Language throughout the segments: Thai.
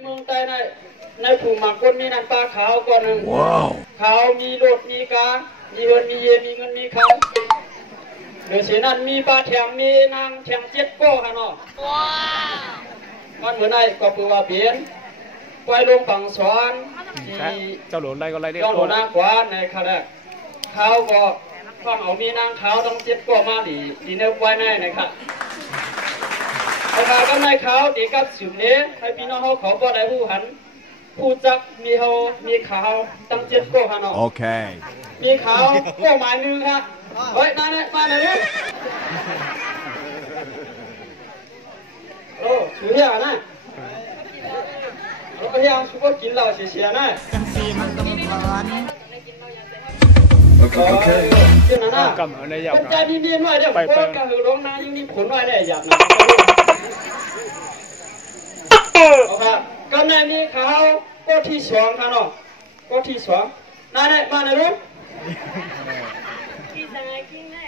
เมืองใต้ในภูมิมากคนมีน้ำปลาขาวก่อนหนึ่งขาวมีรถมีกามีเงินมีเยมีเงินมีขาวเดี๋ยวสีนั้นมีปลาแถมมีนางแถมเจ็ดก้อฮะเนาะมันเหมือนไอ้ก็ปูว่าเปลี่ยนไปลงฝั่งสวนที่เจ้าหลวงไรก็ไรเรียก เจ้าหลวงนางขวานในขณะขาวก็ฟังเอามีนางขาวต้องเจ็ดก้อมาดีเนื้อไว้ในนะครับราคาก็ในเขาดีกับสิบนี้ให้พี่น้องเขาขอบ่ได้ผู้หันผู้จักมีเขามีขาวตั้งเจ็ดก้อฮะเนาะโอเคมีขาวก้อหมายนึงครับเฮ้ยมาเลยมาเลยโอ้สุดยอดนะโอ้ยยังสุดกินเหล้าเสียๆนะโอเคเจ้าหน้าเป็นใจดีๆหน่อยเดี๋ยวคนกระหือร้องนะยิ่งมีผลหน่อยได้หยาบนะโอเคก็ในนี้เขาก็ที่สองค่ะเนาะก็ที่สองนั่นแหละมาเลยลูกอีสังไงกิ้งได้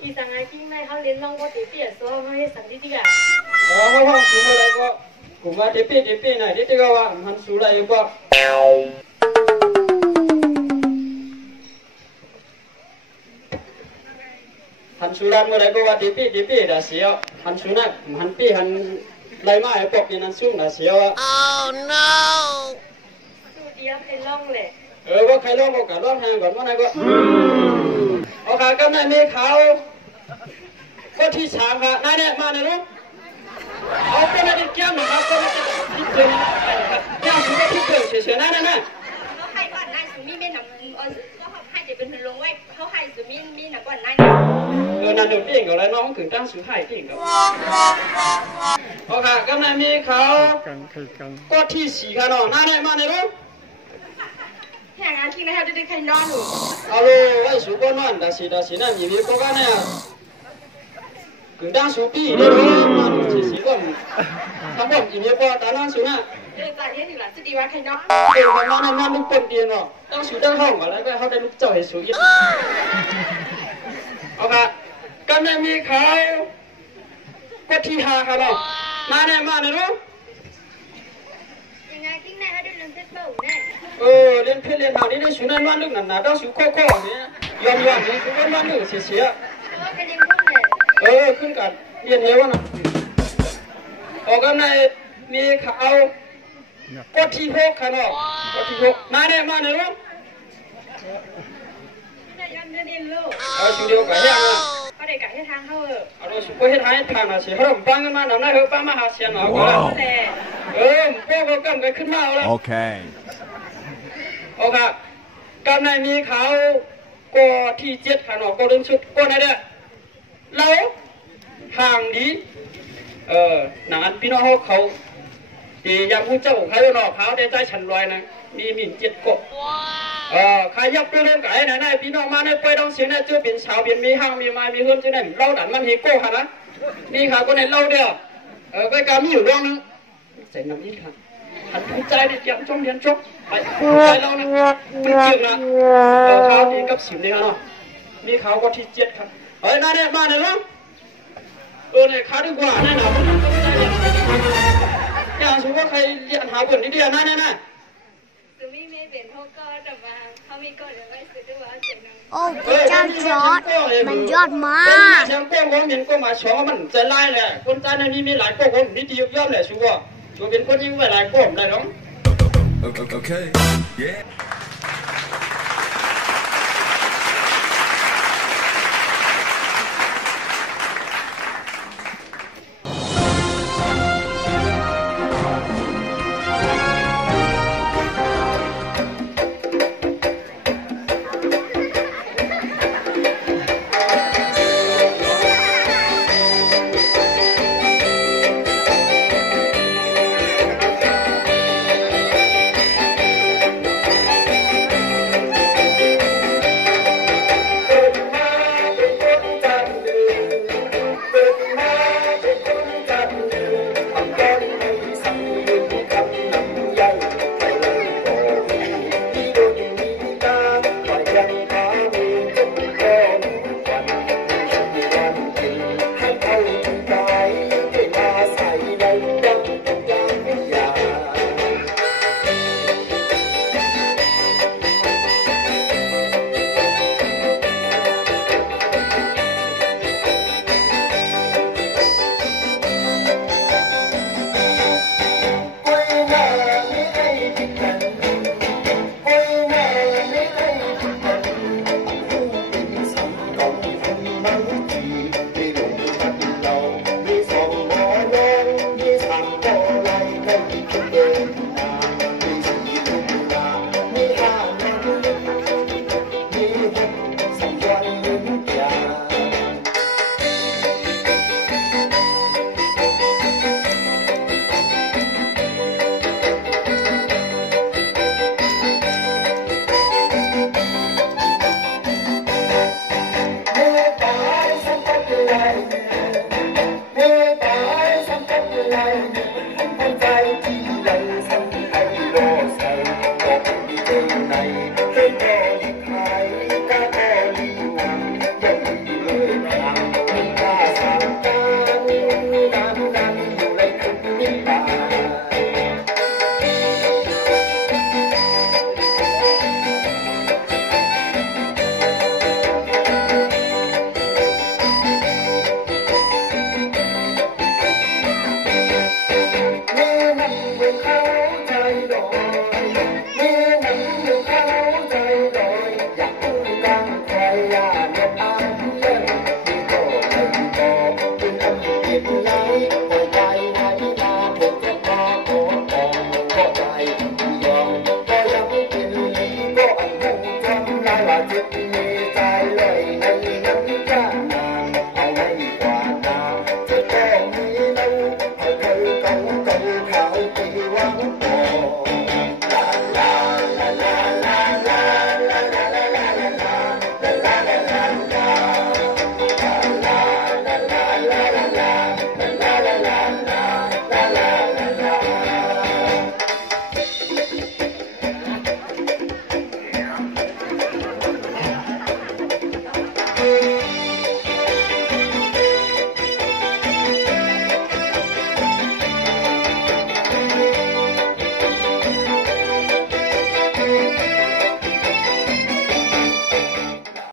อีสังไงกิ้งได้เขาเรียนน้องก็เตะเปียโซ่เขาให้สังที่ที่กันเขาห้องสูงอะไรก็กูมาเตะเปียหน่อยที่ก็ว่ามันสูงอะไรก็หันสูรันเมื่อไรก็ว่าดีปีด่าเสียวหันสูนักหันปีหันไรมาไอ้ปอกยันนั้นสูงด่าเสียวอ่ะ Oh no สูเดียวใครล่องเลยว่าใครล่องก็การล่องแหงก่อนว่าไหนก็โอเคก็ไม่มีเขาก็ที่สามค่ะนั่นเนี่ยมาเนี่ยลูกเอาก็ไม่ได้แก้มนะครับก็ไม่ได้ที่เกินแก้มสูงก็ที่เกินเฉยๆนั่นน่ะเขาให้ก่อนนายสูงมีเป็นหนังก็ให้จะเป็นลงไว้เขาให้สูงมีหนังก่อนนายนั่นเดี๋ยวพี่ก็เลยน้องถึงตั้งสูงให้พี่ก็โอเคก็ไม่มีเขาก็ที่สี่ค่ะน้องนั่นเนี่ยมาเนี่ยลูกแข่งงานที่ไหนเขาจะได้ใครนอนหนูเอาลูกไอ้สูงก็นอนด่าสีนั่นมีก็กันเนี่ยถึงตั้งสูงพี่เดี๋ยวมันสีก็ทั้งหมดอีมีก็ตานั่งสูงน่ะจ่ายเยอะอยู่หลังจะดีว่าใครนอนของมันลูกปนเตียนเนาะตั้งสูงตั้งห้องอะไรก็เขาได้ลูกเจ้าให้สูงอีกโอเคก็ไม่มีเขาก็ที่หาค่ะเรามาเนี่ยลูกยังไงที่ไหนเขาได้เล่นเพชรเบ้าเนี่ยเล่นเพชรเล่นหานี่ได้สูงนั่นวันลูกนั่นต้องสูงโค้เนี่ยยอมนี่สูงวันลูกเสียไปเรียนพุ่งเลยขึ้นกันเรียนเฮวนะโอ้ก็ในมีเขาก็ที่หกค่ะเนาะก็ที่หกมาเนี่ยลูกชุดเดียวกันยังอ่ะเขาได้กันให้ทางเขาเราชุดก็ให้ทางนะสิเขาปังกันมาหนังได้เขาปังมาหาเสียหน่อยก็แล้วพวกก็กำกันขึ้นมาแล้วโอเคกันในมีเขาก็ที่เจ็ดค่ะเนาะก็เรื่องชุดก็ในเด้อเราทางนี้หนังพี่น้องเขาที่ยามผู้เจ้าใครเนาะเขาได้ใจฉันลอยนะมีหมิ่นเจ็ดกบใครยับไปเรื่องไก่ไหนพี่น้องมาในไปต้องเสียงนะเจอเป็นสาวเป็นมีห้างมีไม้มีเฮือนจะได้เล่าดันมันเฮโก้ค่ะนะนี่ค่ะก็ในเล่าเดียวไปการมีอยู่เรื่องนึงใส่น้ำยิ่งค่ะหันผู้ใจเนี่ยยังจ้องเรียนจบไปใจเรานะเป็นเกี่ยวนะเขาดีกับสิวนี่ค่ะเนาะนี่เขาก็ที่เจ็ดครับนั่นเนี่ยมาเนี่ยลูกเนี่ยขาดีกว่าแน่นอนอย่างสมมติว่าใครเรียนหาผลนิดเดียวนั่นน่ะคือไม่เป็นเท่าก็แต่ว่าเขาไม่ก็เลยไม่ซื้อด้วยเสียงโอ้พระเจ้าจอร์ดมันยอดมากเสียงโก้ของมันก็มาช้อมันใจไล่เลยคนใจในนี้มีหลายโก้ของนิดเดียวยอดเลยชัวร์เป็นคนยิ่งไว้หลายโก้ได้หรอโอเค